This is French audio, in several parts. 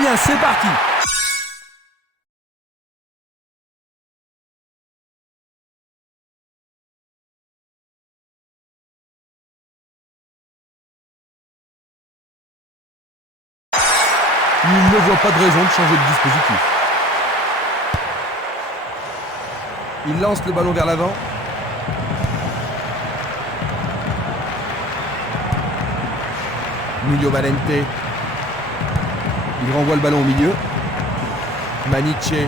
bien, c'est parti. Il ne voit pas de raison de changer de dispositif. Il lance le ballon vers l'avant. Emilio Valente. Il renvoie le ballon au milieu. Maniche.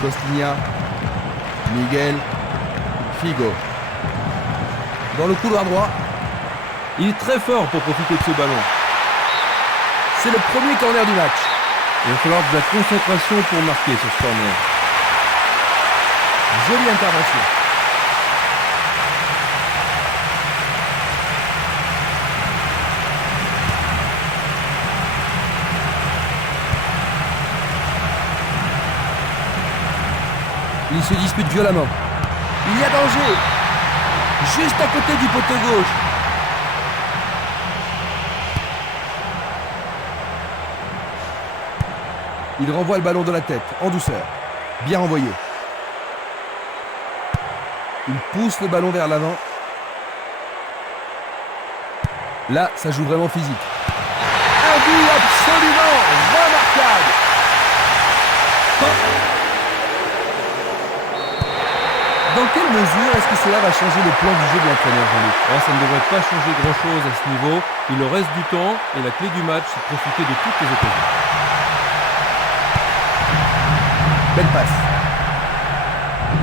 Costinha. Miguel. Figo. Dans le couloir droit. Il est très fort pour profiter de ce ballon. C'est le premier corner du match. Il va falloir de la concentration pour marquer sur ce corner. Jolie intervention. Il se dispute violemment. Il y a danger. Juste à côté du poteau gauche. Il renvoie le ballon de la tête, en douceur. Bien renvoyé. Il pousse le ballon vers l'avant. Là, ça joue vraiment physique. Un but absolument remarquable. Dans quelle mesure est-ce que cela va changer le plan du jeu de l'entraîneur, Jean-Luc ? Ça ne devrait pas changer grand-chose à ce niveau. Il leur reste du temps et la clé du match, c'est de profiter de toutes les occasions. Belle passe.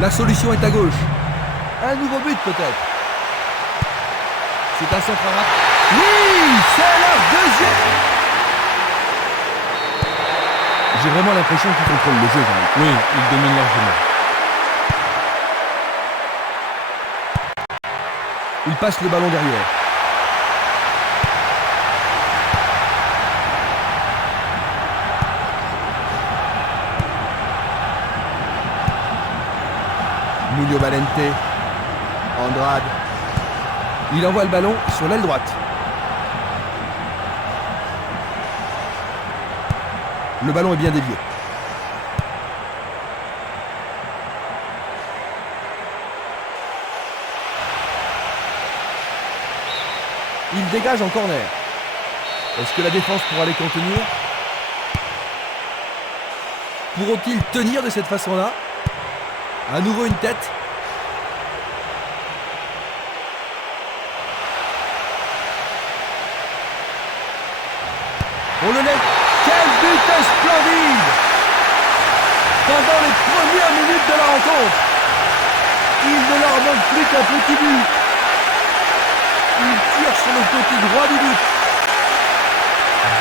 La solution est à gauche. Un nouveau but peut-être. C'est un centre à rate. Oui, c'est leur deuxième. J'ai vraiment l'impression qu'il contrôle le jeu, Jean-Luc. Oui, il domine largement. Il passe le ballon derrière. Emilio Valente. Andrade. Il envoie le ballon sur l'aile droite. Le ballon est bien dévié. Il dégage en corner. Est-ce que la défense pourra les contenir ? Pourront-ils tenir de cette façon-là ? À nouveau une tête. On le laisse. Quel but splendide! Pendant les premières minutes de la rencontre, il ne leur manque plus qu'un petit but. Il tire sur le côté droit du but.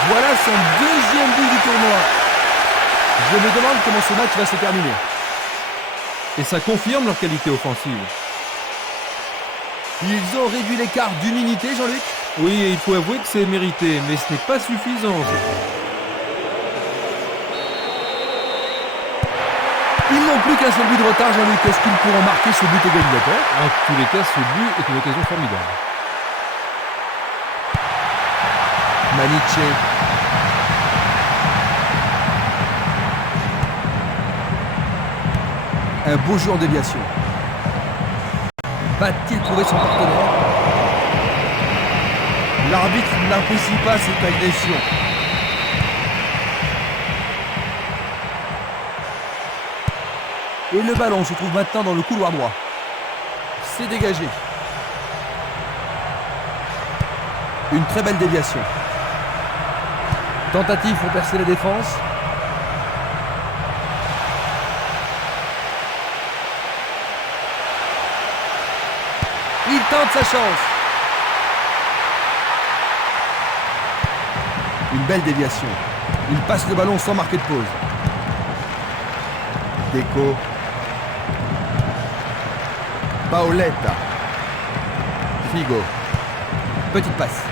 Voilà son deuxième but du tournoi. Je me demande comment ce match va se terminer. Et ça confirme leur qualité offensive. Ils ont réduit l'écart d'une unité, Jean-Luc. Oui, et il faut avouer que c'est mérité, mais ce n'est pas suffisant. Ils n'ont plus qu'un seul but de retard, Jean-Luc. Est-ce qu'ils pourront marquer ce but égalisateur ? En tous les cas, ce but est une occasion formidable. Maniche. Un beau jeu en déviation. Va-t-il trouver son partenaire ? L'arbitre n'apprécie pas cette agression. Et le ballon se trouve maintenant dans le couloir droit. C'est dégagé. Une très belle déviation. Tentative pour percer la défense. Il tente sa chance. Une belle déviation. Il passe le ballon sans marquer de pause. Deco. Paoletta. Figo. Petite passe.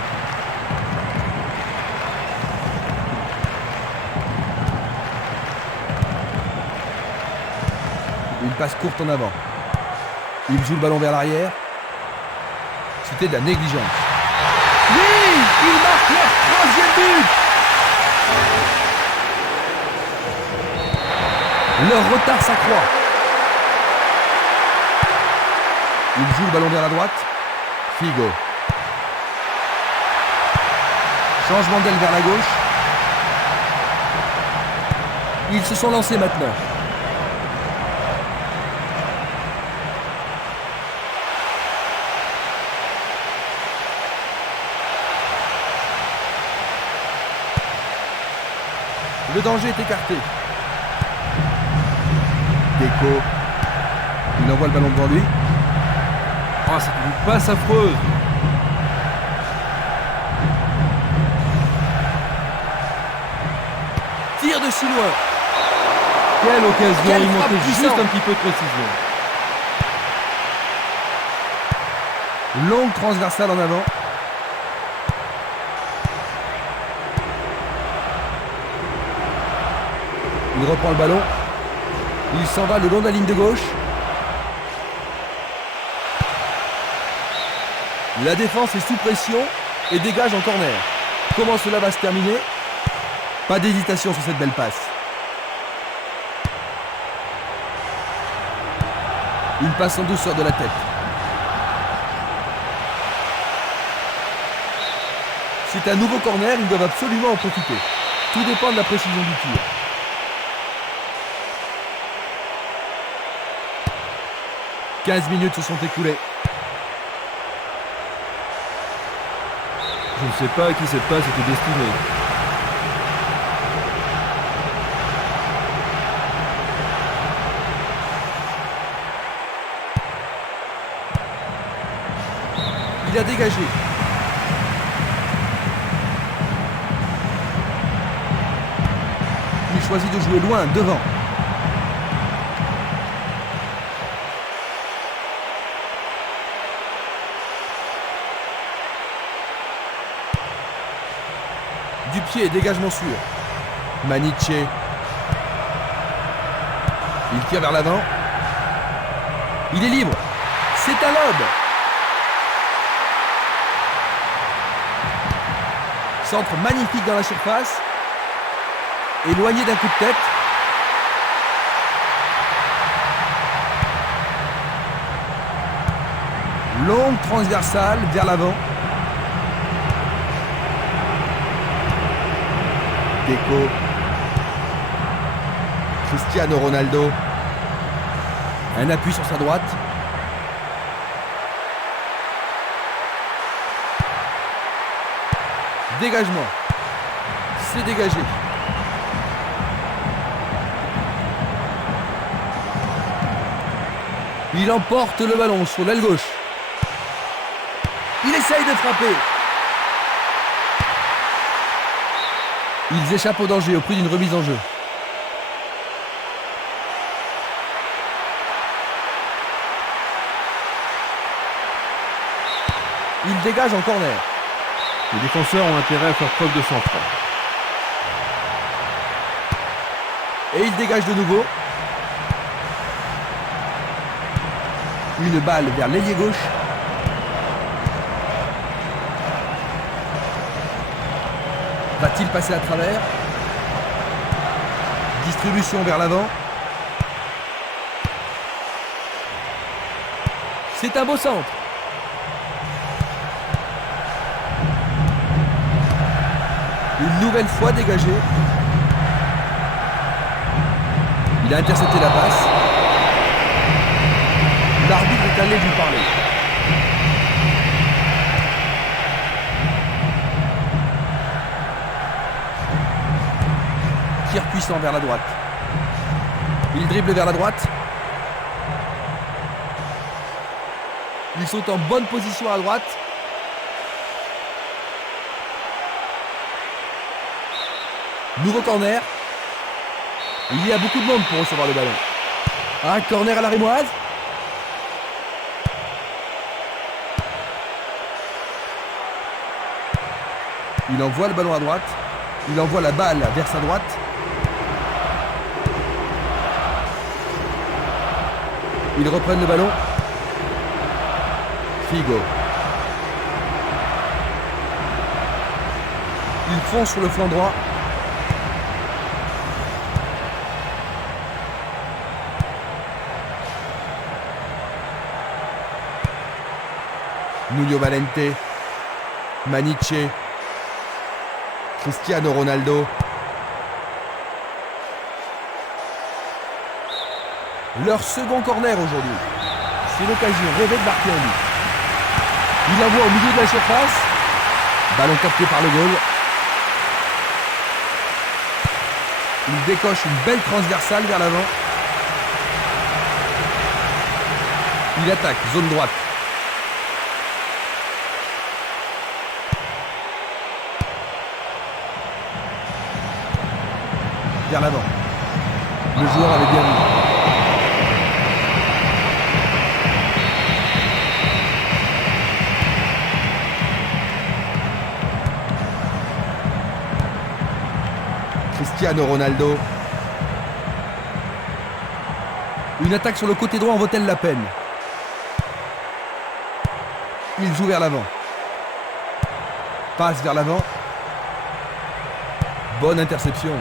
Une passe courte en avant. Il joue le ballon vers l'arrière. C'était de la négligence. Oui, il marque leur troisième but. Leur retard s'accroît. Il joue le ballon vers la droite. Figo. Changement d'aile vers la gauche. Ils se sont lancés maintenant. Le danger est écarté. Deco. Il envoie le ballon devant lui. Ah, c'est une passe affreuse. Tire de si loin. Quelle occasion, Quelle il frappe manquait juste puissante. un petit peu de précision. Longue transversale en avant. Il reprend le ballon. Il s'en va le long de la ligne de gauche. La défense est sous pression et dégage en corner. Comment cela va se terminer? Pas d'hésitation sur cette belle passe. Une passe en douceur de la tête. C'est un nouveau corner, ils doivent absolument en profiter. Tout dépend de la précision du tir. « 15 minutes se sont écoulées. Je ne sais pas à qui cette passe était destinée. Il a dégagé. Il choisit de jouer loin, devant. Du pied, dégagement sûr. Maniche. Il tire vers l'avant. Il est libre. C'est un lob. Centre magnifique dans la surface. Éloigné d'un coup de tête. Longue transversale vers l'avant. Deco. Cristiano Ronaldo. Un appui sur sa droite. Dégagement. C'est dégagé. Il emporte le ballon sur l'aile gauche. Il essaye de frapper. Ils échappent au danger au prix d'une remise en jeu. Il dégage en corner. Les défenseurs ont intérêt à faire preuve de sang-froid. Et il dégage de nouveau. Une balle vers l'ailier gauche. Va-t-il passer à travers? Distribution vers l'avant. C'est un beau centre. Une nouvelle fois dégagé. Il a intercepté la passe. L'arbitre est allé lui parler. Tir puissant vers la droite. Il dribble vers la droite. Ils sont en bonne position à droite. Nouveau corner. Il y a beaucoup de monde pour recevoir le ballon. Un corner à la rémoise. Il envoie le ballon à droite. Il envoie la balle vers sa droite. Ils reprennent le ballon. Figo. Ils foncent sur le flanc droit. Nuno Valente, Maniche, Cristiano Ronaldo. Leur second corner aujourd'hui. C'est l'occasion rêvée de marquer un but. Il envoie au milieu de la surface. Ballon capté par le goal. Il décoche une belle transversale vers l'avant. Il attaque, zone droite. Vers l'avant. Le joueur avait bien vu. Cristiano Ronaldo. Une attaque sur le côté droit en vaut-elle la peine? Il joue vers l'avant. Passe vers l'avant. Bonne interception.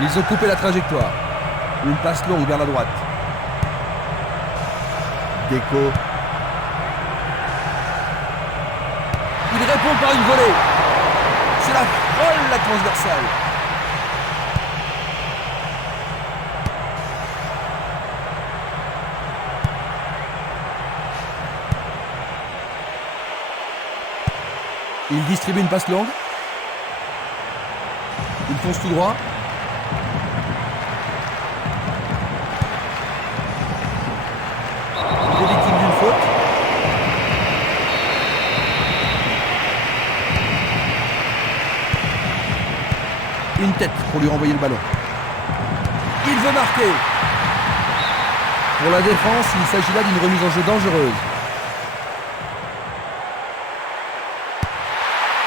Ils ont coupé la trajectoire. Une passe longue vers la droite. Deco. Il répond par une volée. C'est la folle, la transversale. Il distribue une passe longue. Il fonce tout droit. Il est victime d'une faute. Une tête pour lui renvoyer le ballon. Il veut marquer. Pour la défense, il s'agit là d'une remise en jeu dangereuse.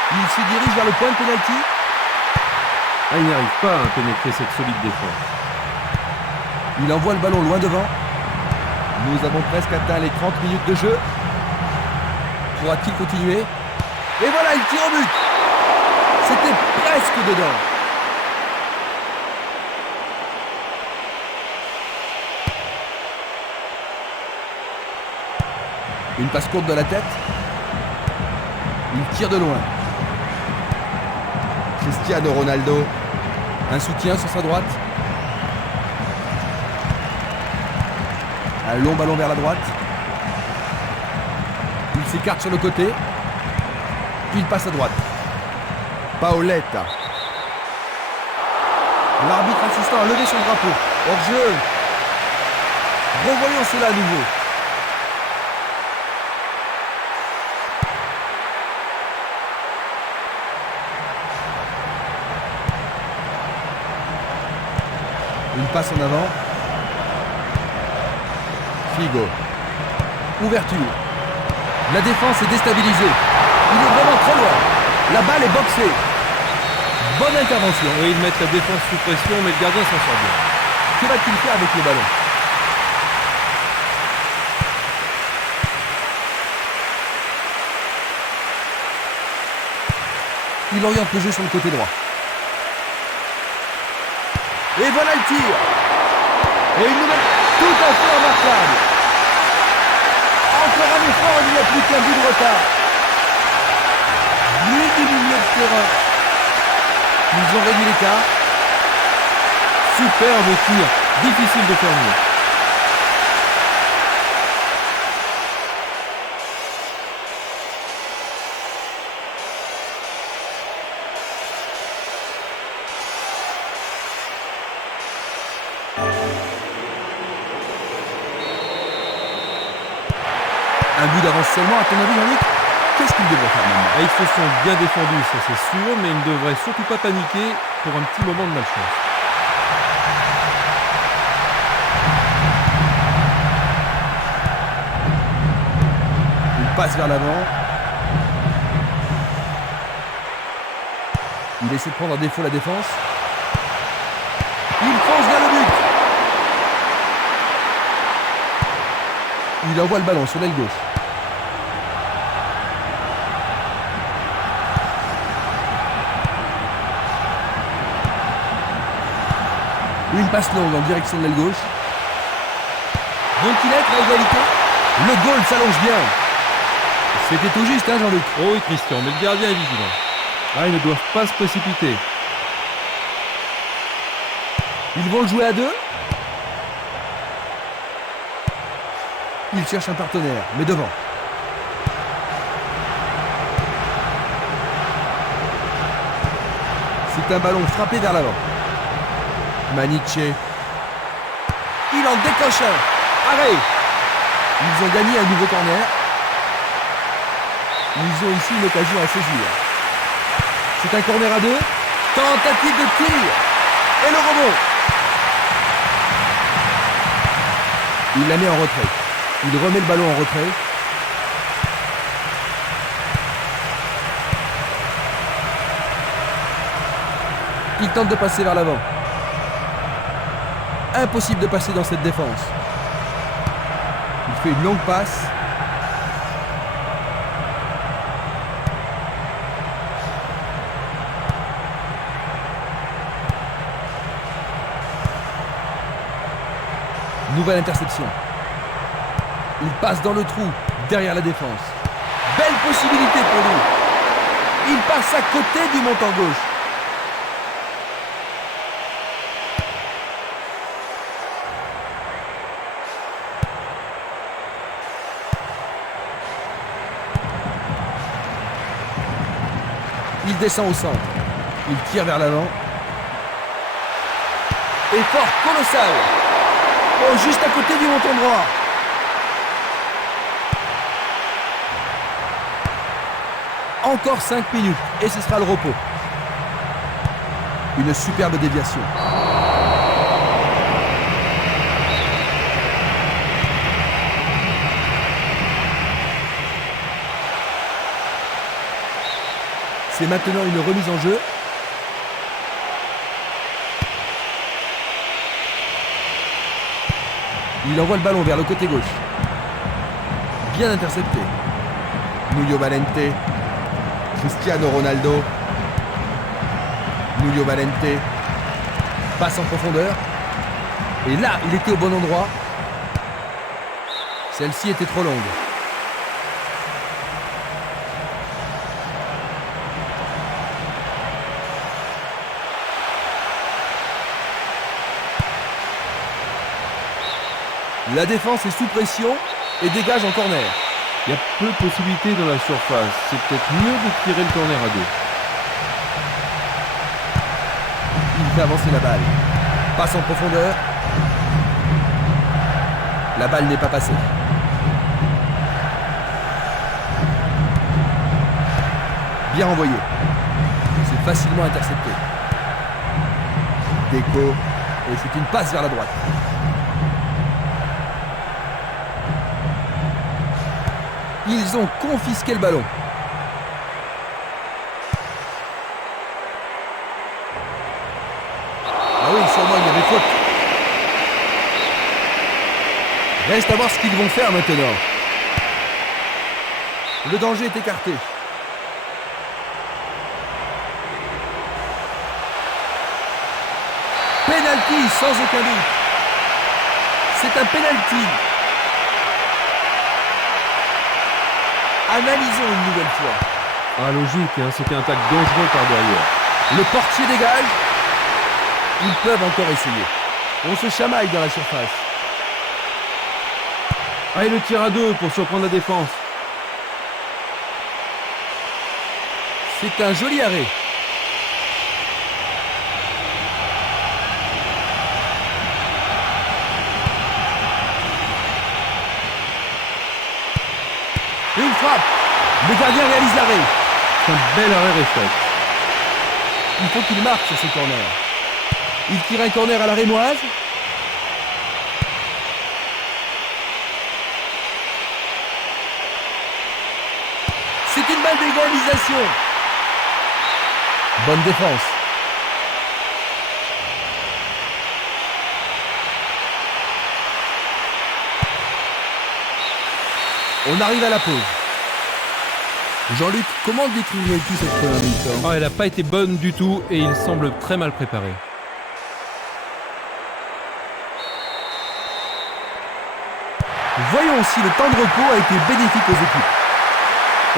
Il se dirige vers le point de pénalty. Il n'y arrive pas à pénétrer cette solide défense. Il envoie le ballon loin devant. Nous avons presque atteint les 30 minutes de jeu. Pourra-t-il continuer? Et voilà, il tire au but. C'était presque dedans. Une passe courte de la tête. Il tire de loin. Cristiano Ronaldo. Un soutien sur sa droite. Un long ballon vers la droite. Il s'écarte sur le côté. Puis il passe à droite. Paoletta. L'arbitre assistant a levé son drapeau. Hors-jeu. Revoyons cela à nouveau. Une passe en avant. Figo. Ouverture. La défense est déstabilisée. Il est vraiment trop loin. La balle est boxée. Bonne intervention. Oui, ils mettent la défense sous pression, mais le gardien s'en sort bien. Que va-t-il faire avec le ballon? Il oriente le jeu sur le côté droit. Et voilà le tir. Et une nouvelle tout à fait remarquable. Encore un effort, il n'y a plus qu'un but de retard. Lui du milieu de terrain. Ils ont réduit l'écart. Superbe tir, difficile de faire mieux. Un but d'avance seulement, à ton avis, Yannick? Qu'est-ce qu'il devrait faire maintenant? Ils se sont bien défendus, ça c'est sûr, mais ils ne devraient surtout pas paniquer pour un petit moment de malchance. Il passe vers l'avant. Il essaie de prendre à défaut la défense. Il fonce vers le but. Il envoie le ballon sur l'aile gauche. Une passe longue en direction de l'aile gauche. Vont-ils être à égalité? Le goal s'allonge bien. C'était tout juste, hein, Jean-Luc? Oh oui, Christian, mais le gardien est vigilant. Ah, ils ne doivent pas se précipiter. Ils vont le jouer à deux. Ils cherchent un partenaire, mais devant. C'est un ballon frappé vers l'avant. Maniche. Il en décoche un. Arrêt. Ils ont gagné un nouveau corner. Ils ont ici une occasion à saisir. C'est un corner à deux. Tentative de tir. Et le rebond. Il la met en retrait. Il remet le ballon en retrait. Il tente de passer vers l'avant. Impossible de passer dans cette défense. Il fait une longue passe. Nouvelle interception. Il passe dans le trou, derrière la défense. Belle possibilité pour lui. Il passe à côté du montant gauche. Il descend au centre. Il tire vers l'avant. Effort colossal. Oh, juste à côté du montant droit. Encore 5 minutes et ce sera le repos. Une superbe déviation. C'est maintenant une remise en jeu. Il envoie le ballon vers le côté gauche. Bien intercepté. Nuno Valente. Cristiano Ronaldo. Nuno Valente. Passe en profondeur. Et là, il était au bon endroit. Celle-ci était trop longue. La défense est sous pression et dégage en corner. Il y a peu de possibilités dans la surface. C'est peut-être mieux de tirer le corner à deux. Il fait avancer la balle. Passe en profondeur. La balle n'est pas passée. Bien envoyé. C'est facilement intercepté. Deco. Et c'est une passe vers la droite. Ils ont confisqué le ballon. Ah oui, sûrement il y avait faute. Reste à voir ce qu'ils vont faire maintenant. Le danger est écarté. Penalty sans aucun doute. C'est un penalty. Analysons une nouvelle fois. Ah, logique, hein, c'était un tacle dangereux par derrière. Le portier dégage. Ils peuvent encore essayer. On se chamaille dans la surface. Ah, et le tir à deux pour surprendre la défense. C'est un joli arrêt. Une frappe. Le gardien réalise l'arrêt. C'est un bel arrêt réflexe. Il faut qu'il marque sur ce corner. Il tire un corner à la rémoise. C'est une balle d'égalisation. Bonne défense. On arrive à la pause. Jean-Luc, comment décrirais-tu cette première mi-temps? Ah, elle n'a pas été bonne du tout et il semble très mal préparé. Voyons si le temps de repos a été bénéfique aux équipes.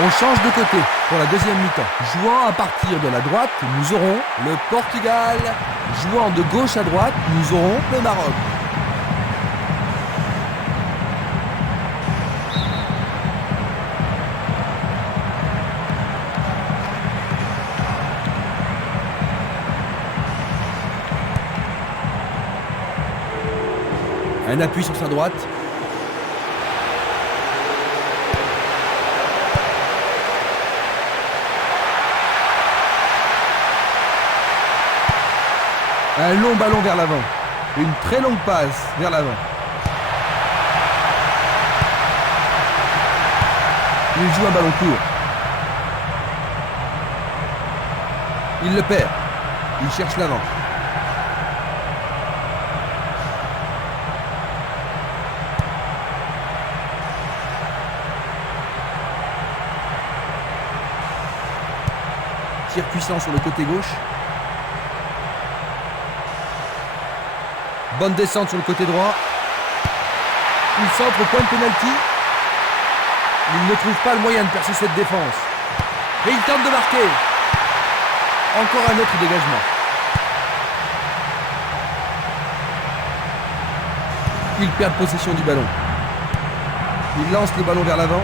On change de côté pour la deuxième mi-temps. Jouant à partir de la droite, nous aurons le Portugal. Jouant de gauche à droite, nous aurons le Maroc. Un appui sur sa droite. Un long ballon vers l'avant. Une très longue passe vers l'avant. Il joue un ballon court. Il le perd. Il cherche l'avant. Tir puissant sur le côté gauche. Bonne descente sur le côté droit. Il centre au point de pénalty. Il ne trouve pas le moyen de percer cette défense. Et il tente de marquer. Encore un autre dégagement. Il perd possession du ballon. Il lance le ballon vers l'avant.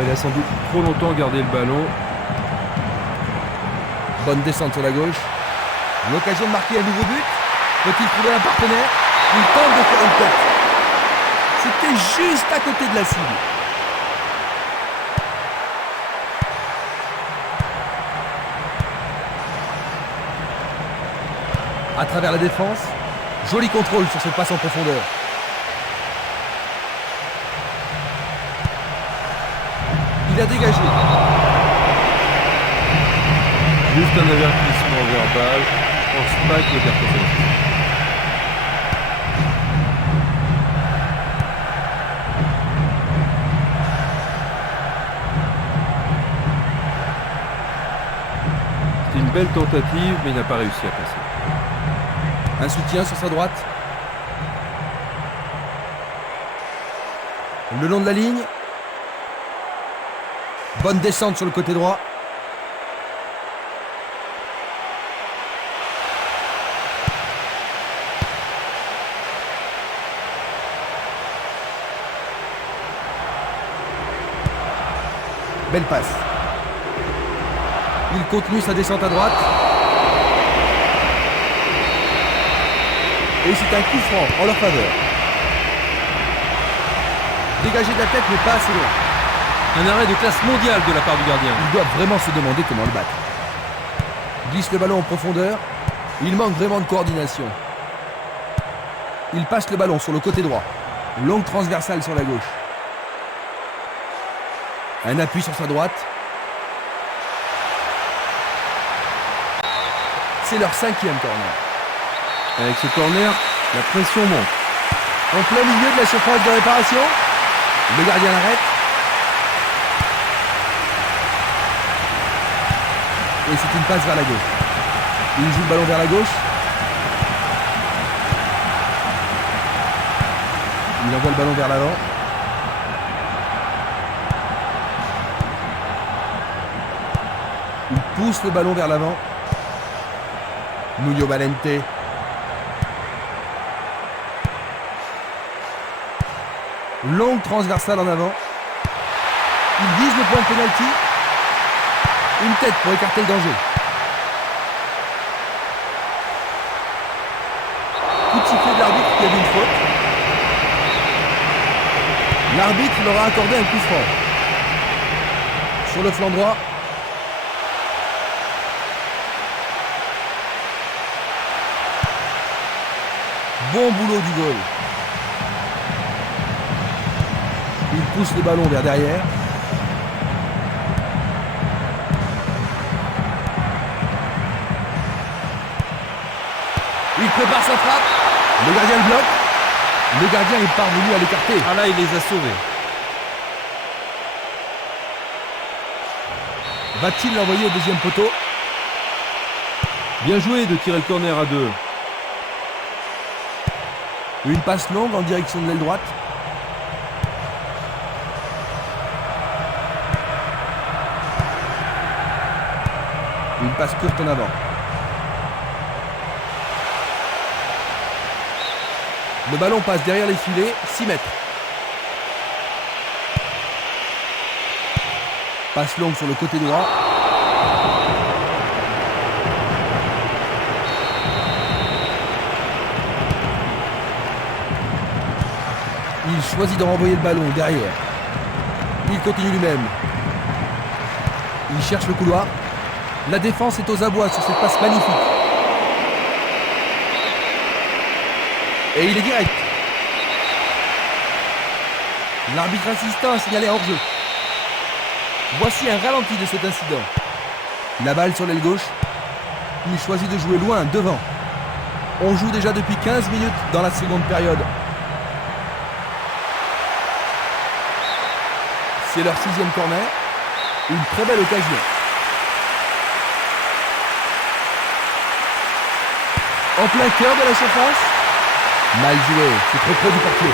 Il a sans doute trop longtemps gardé le ballon. Bonne descente sur la gauche. L'occasion de marquer un nouveau but. Peut-il trouver un partenaire? Il tente de faire une tête. C'était juste à côté de la cible. À travers la défense. Joli contrôle sur cette passe en profondeur. Il a dégagé. Juste un avertissement verbal. Je pense pas qu'il y ait carton. C'était une belle tentative, mais il n'a pas réussi à passer. Un soutien sur sa droite. Le long de la ligne. Bonne descente sur le côté droit. Belle passe. Il continue sa descente à droite. Et c'est un coup franc en leur faveur. Dégagé de la tête, mais pas assez loin. Un arrêt de classe mondiale de la part du gardien. Il doit vraiment se demander comment le battre. Glisse le ballon en profondeur. Il manque vraiment de coordination. Il passe le ballon sur le côté droit. Longue transversale sur la gauche. Un appui sur sa droite. C'est leur 5e corner. Avec ce corner, la pression monte. En plein milieu de la surface de réparation. Le gardien l'arrête. Et c'est une passe vers la gauche. Il joue le ballon vers la gauche. Il envoie le ballon vers l'avant. Il pousse le ballon vers l'avant. Nuno Valente. Longue transversale en avant. Il vise le point de pénalty. Une tête pour écarter le danger. Coup de sifflet de l'arbitre qui a vu une faute. L'arbitre leur a accordé un coup franc. Sur le flanc droit. Bon boulot du goal. Il pousse le ballon vers derrière. Il prépare sa frappe. Le gardien le bloque. Le gardien est parvenu à l'écarter. Ah là, il les a sauvés. Va-t-il l'envoyer au deuxième poteau? Bien joué de tirer le corner à 2. Une passe longue en direction de l'aile droite. Une passe courte en avant. Le ballon passe derrière les filets, 6 mètres. Passe longue sur le côté droit. Il choisit de renvoyer le ballon derrière. Il continue lui-même. Il cherche le couloir. La défense est aux abois sur cette passe magnifique. Et il est direct. L'arbitre assistant a signalé hors-jeu. Voici un ralenti de cet incident. La balle sur l'aile gauche. Il choisit de jouer loin, devant. On joue déjà depuis 15 minutes dans la seconde période. C'est leur 6e corner. Une très belle occasion. En plein cœur de la surface. Mal joué, c'est trop près du portier.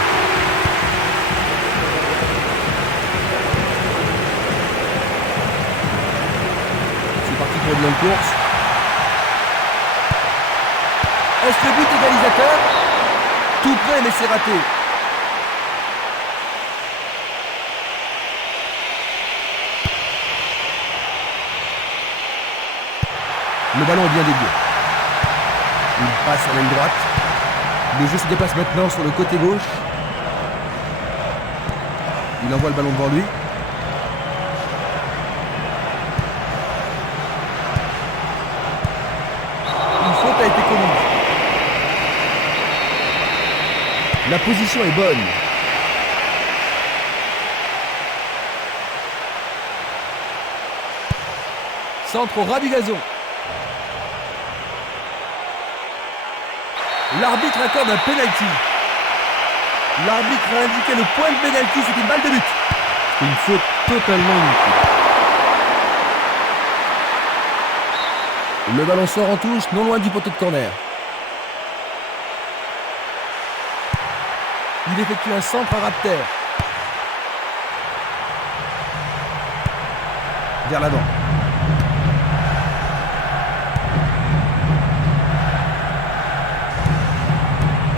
C'est parti pour une longue course. Est-ce le but égalisateur? Tout près mais c'est raté. Le ballon est bien dévié. Il passe à l'aile droite. Le jeu se déplace maintenant sur le côté gauche. Il envoie le ballon devant lui. Une faute a été commise. La position est bonne. Centre au ras du gazon. L'arbitre accorde un penalty. L'arbitre a indiqué le point de penalty, c'est une balle de but. Une faute totalement inutile. Le ballon sort en touche, non loin du poteau de corner. Il effectue un centre à ras de terre. Vers l'avant.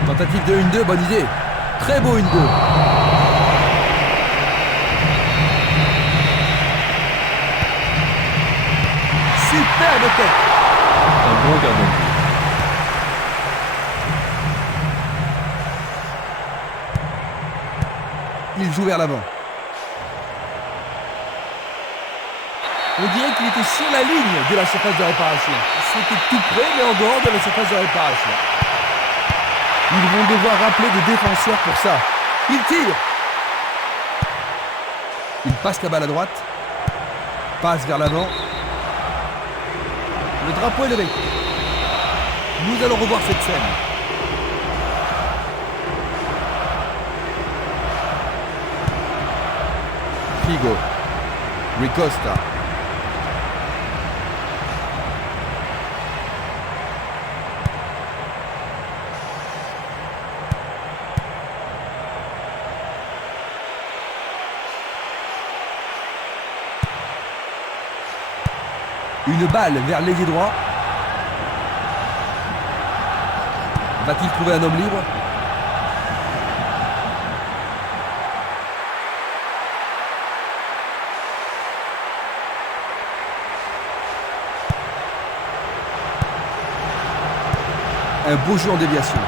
Tentative de 1-2, bonne idée. Très beau 1-2. Superbe tête. Un bon gardien. Il joue vers l'avant. On dirait qu'il était sur la ligne de la surface de réparation. C'était tout près, mais en dehors de la surface de réparation. Ils vont devoir rappeler des défenseurs pour ça. Il tire. Il passe la balle à droite. Passe vers l'avant. Le drapeau est levé. Nous allons revoir cette scène. Figo. Ricosta. Une balle vers l'ailier droit. Va-t-il trouver un homme libre? Un beau jeu en déviation.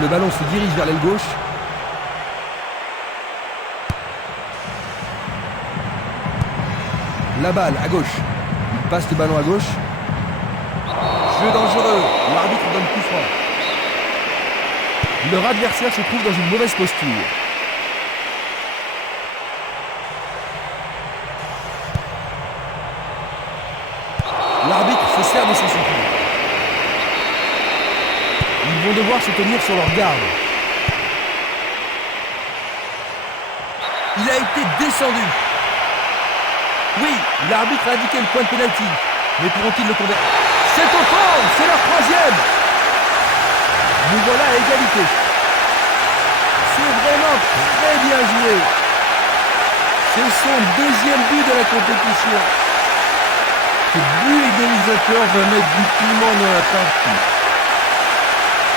Le ballon se dirige vers l'aile gauche. La balle à gauche. Il passe le ballon à gauche. Jeu dangereux. L'arbitre donne coup franc. Leur adversaire se trouve dans une mauvaise posture. L'arbitre se sert de son secours. Ils vont devoir se tenir sur leur garde. Il a été descendu. Oui, l'arbitre a indiqué le point de pénalty. Mais pourront-ils le convertir? C'est au fond, c'est leur troisième. Nous voilà à égalité. C'est vraiment très bien joué. C'est son deuxième but de la compétition. Ce but égalisateur va mettre du piment dans la partie.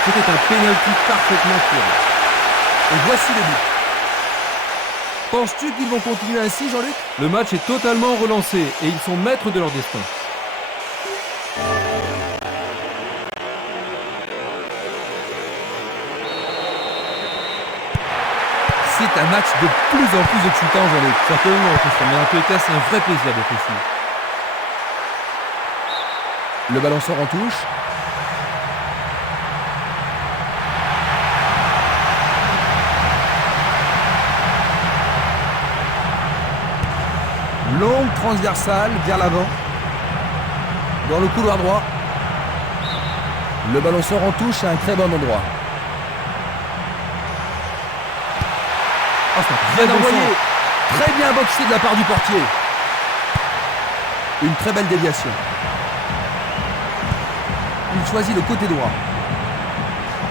C'était un pénalty parfaitement tiré. Et voici le but. Penses-tu qu'ils vont continuer ainsi, Jean-Luc? Le match est totalement relancé et ils sont maîtres de leur destin. C'est un match de plus en plus excitant, Jean-Luc. Certainement, Christian, mais en tous les cas, c'est un vrai plaisir d'être ici. Le ballon sort en touche. Longue transversale vers l'avant. Dans le couloir droit. Le ballon sort en touche à un très bon endroit. Oh, c'est Bien un très bon envoyé. centre. Très bien boxé de la part du portier. Une très belle déviation. Il choisit le côté droit.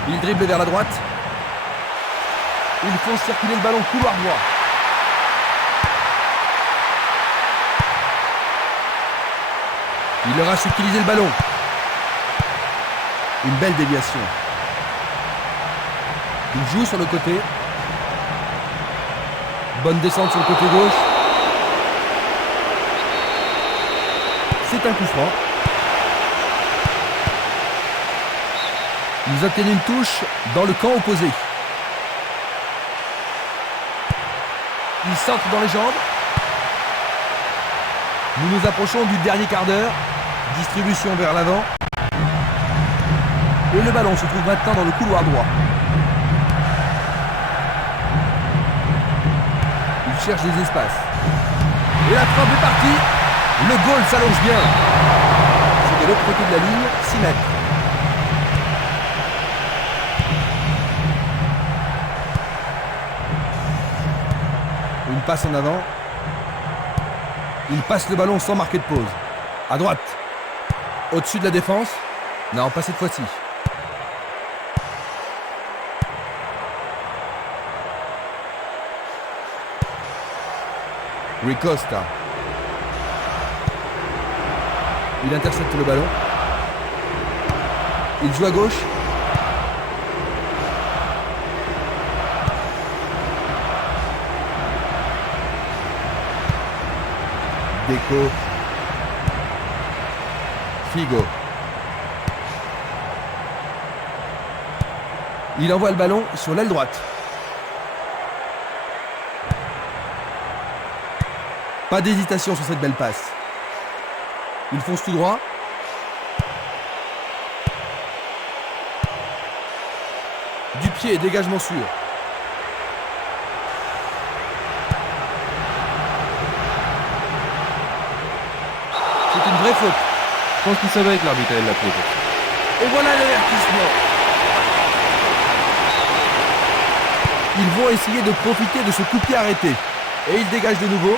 Il dribble vers la droite. Ils font circuler le ballon couloir droit. Il leur a su utiliser le ballon. Une belle déviation. Il joue sur le côté. Bonne descente sur le côté gauche. C'est un coup franc. Ils obtiennent une touche dans le camp opposé. Il centre dans les jambes. Nous nous approchons du dernier quart d'heure. Distribution vers l'avant. Et le ballon se trouve maintenant dans le couloir droit. Il cherche des espaces. Et la frappe est partie. Le goal s'allonge bien. C'est de l'autre côté de la ligne, 6 mètres. Une passe en avant. Il passe le ballon sans marquer de pause. À droite. Au-dessus de la défense. Non, pas cette fois-ci. Ricosta. Il intercepte le ballon. Il joue à gauche. Deco. Figo. Il envoie le ballon sur l'aile droite. Pas d'hésitation sur cette belle passe. Il fonce tout droit. Du pied, dégagement sûr. C'est une vraie faute. Je pense qu'il savait que l'arbitre allait l'appeler. Et voilà l'avertissement. Ils vont essayer de profiter de ce coup de pied arrêté. Et ils dégagent de nouveau.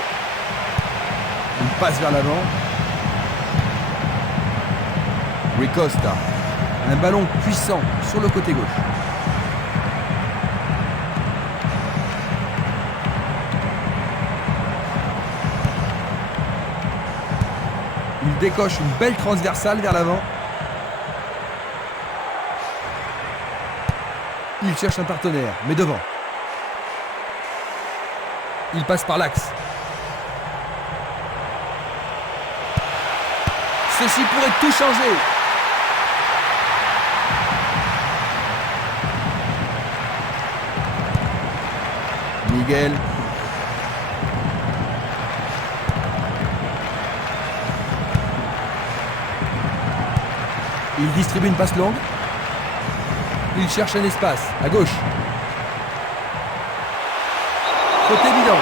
Une passe vers l'avant. Ricosta. Un ballon puissant sur le côté gauche. Il décoche une belle transversale vers l'avant. Il cherche un partenaire, mais devant. Il passe par l'axe. Ceci pourrait tout changer. Miguel. Il distribue une passe longue. Il cherche un espace, à gauche. Côté évident.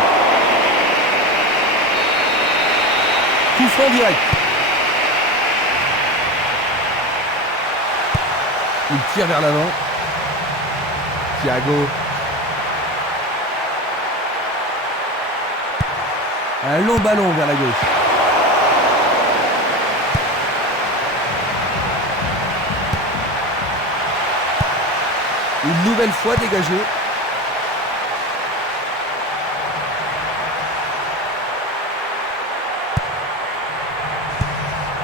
Coup franc direct. Il tire vers l'avant. Thiago. Un long ballon vers la gauche. Une nouvelle fois dégagé.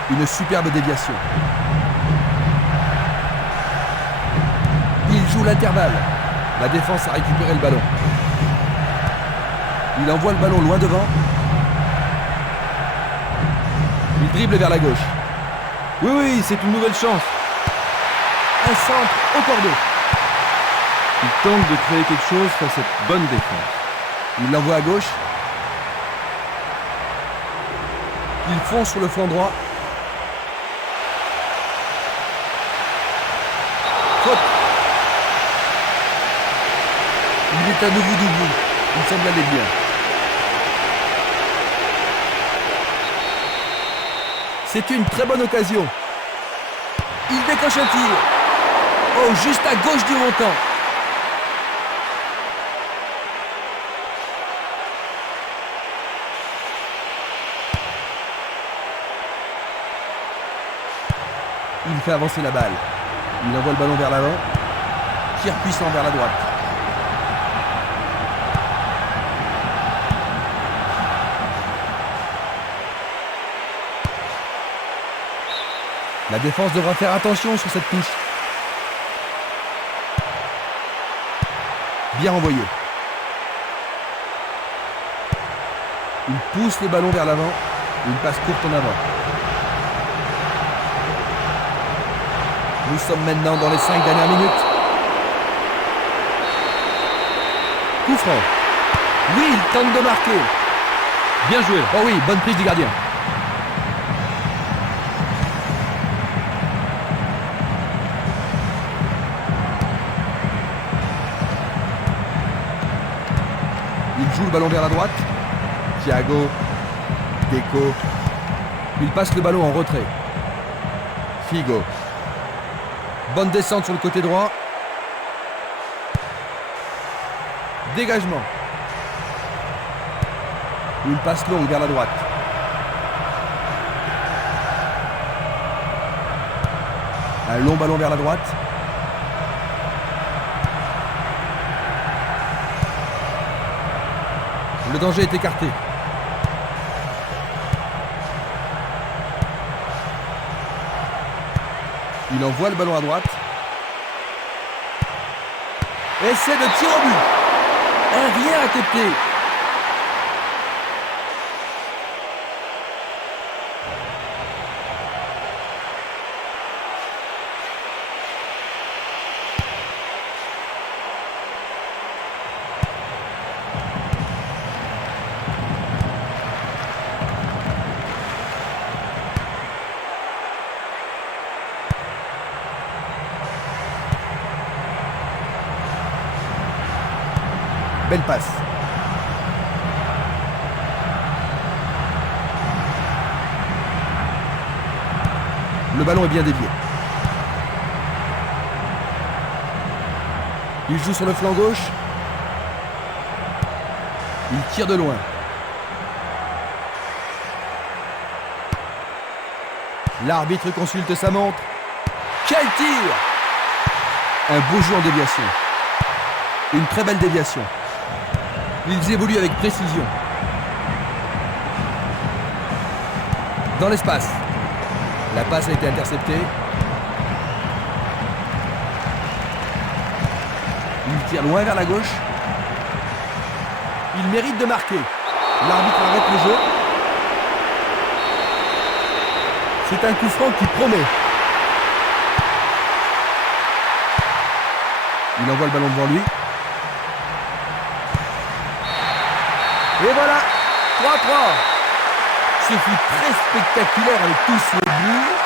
Une superbe déviation. Il joue l'intervalle. La défense a récupéré le ballon. Il envoie le ballon loin devant. Il dribble vers la gauche. Oui, oui, c'est une nouvelle chance. Un centre au cordeau. Il tente de créer quelque chose face à cette bonne défense. Il l'envoie à gauche. Il fonce sur le flanc droit. Faute. Il est à nouveau debout. Il semble aller bien. C'est une très bonne occasion. Il décoche un tir. Oh, juste à gauche du montant. Il fait avancer la balle. Il envoie le ballon vers l'avant. Tir puissant vers la droite. La défense devra faire attention sur cette touche. Bien envoyé. Il pousse le ballon vers l'avant. Une passe courte en avant. Nous sommes maintenant dans les 5 dernières minutes. Coup franc. Oui, il tente de marquer. Bien joué. Oh oui, bonne prise du gardien. Il joue le ballon vers la droite. Thiago. Deco. Il passe le ballon en retrait. Figo. Bonne descente sur le côté droit. Dégagement. Une passe longue vers la droite. Un long ballon vers la droite. Le danger est écarté. Il envoie le ballon à droite. Essai de tir au but. Un rien à côté. Belle passe. Le ballon est bien dévié. Il joue sur le flanc gauche. Il tire de loin. L'arbitre consulte sa montre. Quel tir! Un beau jeu en déviation. Une très belle déviation. Ils évoluent avec précision. Dans l'espace. La passe a été interceptée. Il tire loin vers la gauche. Il mérite de marquer. L'arbitre arrête le jeu. C'est un coup franc qui promet. Il envoie le ballon devant lui. Et voilà, 3-3. Ce fut très spectaculaire avec tous ces buts.